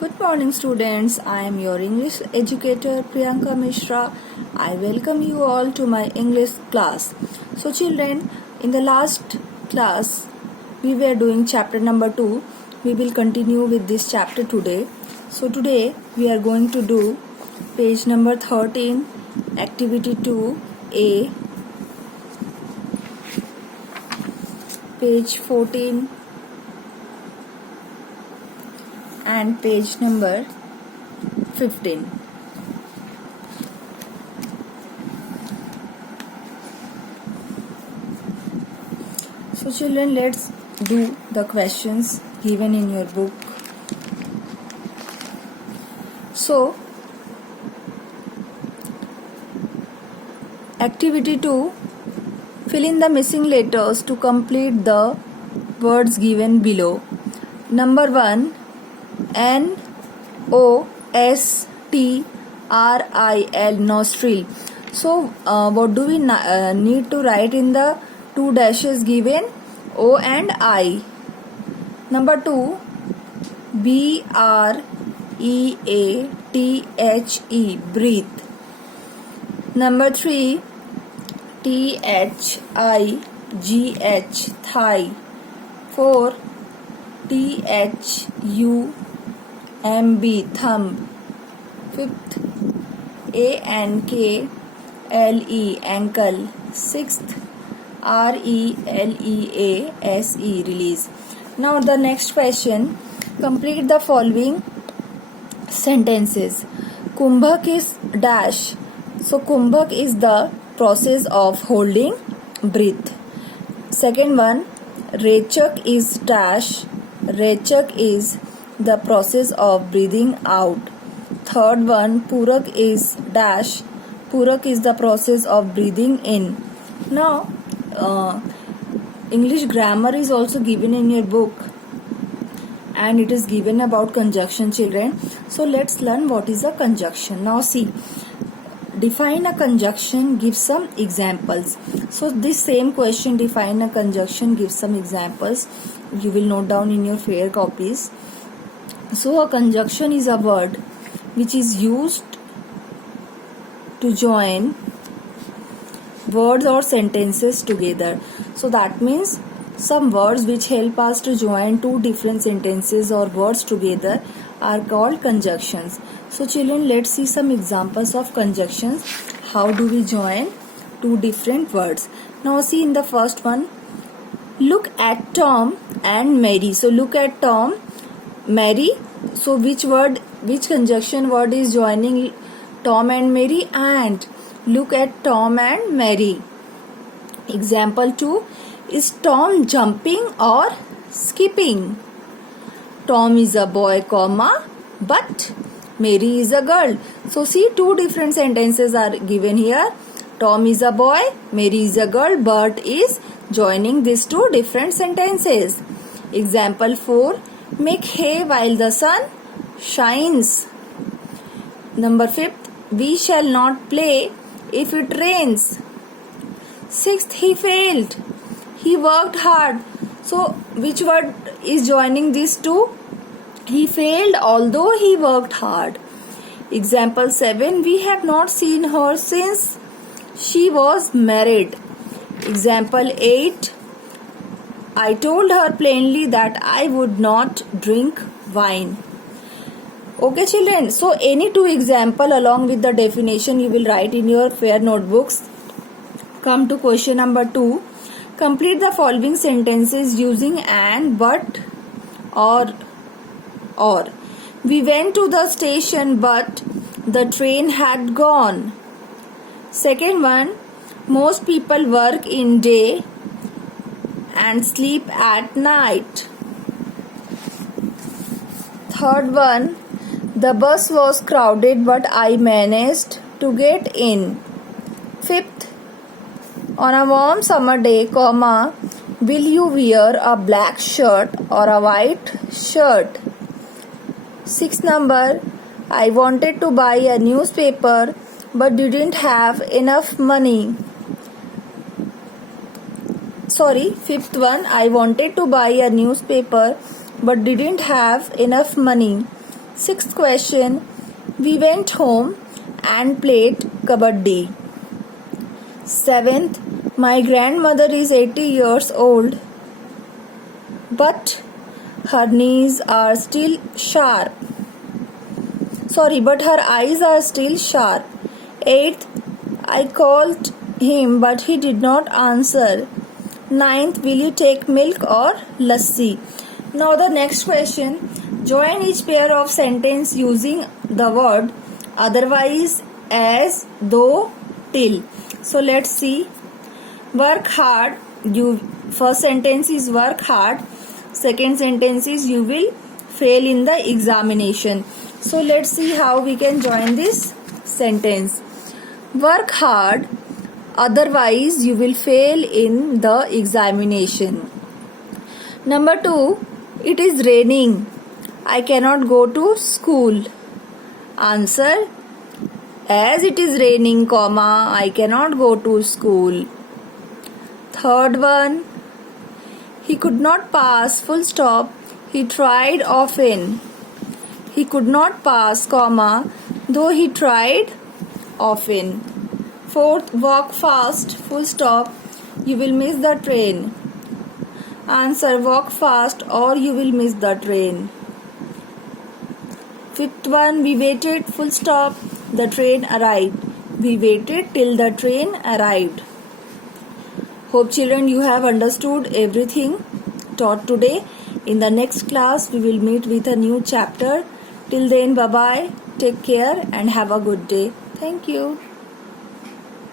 Good morning, students. I am your English educator Priyanka Mishra. I welcome you all to my English class. So, children, in the last class, we were doing chapter number 2. We will continue with this chapter today. So, today we are going to do page number 13, activity 2A, page 14, and page number 15. So children, let's do the questions given in your book. So activity 2, fill in the missing letters to complete the words given below. Number 1, Nostril, nostril. So what do we need to write in the two dashes given? O and I. Number 2, breathe, breathe. Number 3, thigh, thigh. 4, thumb, thumb. 5th, ankle, ankle. 6th, release, release. Now the next question, complete the following sentences. Kumbhak is dash. So kumbhak is the process of holding breath. Second one, rechak is dash. Rechak is the process of breathing out. Third one, purak is dash. Purak is the process of breathing in. Now English grammar is also given in your book, and it is given about conjunction, children. So let's learn what is a conjunction. Now see, define a conjunction, give some examples. So this same question, define a conjunction, give some examples, you will note down in your fair copies. So a conjunction is a word which is used to join words or sentences together. So that means some words which help us to join two different sentences or words together are called conjunctions. So children, let's see some examples of conjunctions. How do we join two different words? Now see, in the first one, look at Tom and Mary. So look at Tom, Mary. So which conjunction word is joining Tom and Mary? And. Look at Tom and Mary. Example 2, is Tom jumping or skipping? Tom is a boy, comma, but Mary is a girl. So see, two different sentences are given here. Tom is a boy, Mary is a girl, but is joining these two different sentences. Example 4, make hay while the sun shines. Number 5, we shall not play if it rains. 6th, he failed. He worked hard. So which word is joining these two? He failed although he worked hard. Example 7, we have not seen her since she was married. Example 8, I told her plainly that I would not drink wine. Okay children, so any two example along with the definition you will write in your fair notebooks. Come to question number 2. Complete the following sentences using and, but, or. We went to the station but the train had gone. Second one, most people work in day and sleep at night. Third one, the bus was crowded but I managed to get in. 5th, on a warm summer day, comma, will you wear a black shirt or a white shirt? 6th number, I wanted to buy a newspaper but didn't have enough money. Fifth one, I wanted to buy a newspaper but didn't have enough money. Sixth question, we went home and played kabaddi. Seventh, my grandmother is 80 years old, but her knees are still sharp. But her eyes are still sharp. Eighth, I called him, but he did not answer. Ninth, will you take milk or lassi? Now the next question, join each pair of sentence using the word otherwise, as, though, till. So let's see. Work hard. First sentence is work hard. Second sentence is you will fail in the examination. So let's see how we can join this sentence. Work hard, otherwise you will fail in the examination. Number 2, it is raining. I cannot go to school. Answer, as it is raining, I cannot go to school. Third one, he could not pass, he tried often. He could not pass, though he tried often. Fourth, walk fast, you will miss the train. Answer, walk fast or you will miss the train. Fifth one, we waited, the train arrived. We waited till the train arrived. Hope children you have understood everything taught today. In the next class we will meet with a new chapter. Till then, bye bye, take care and have a good day. Thank you.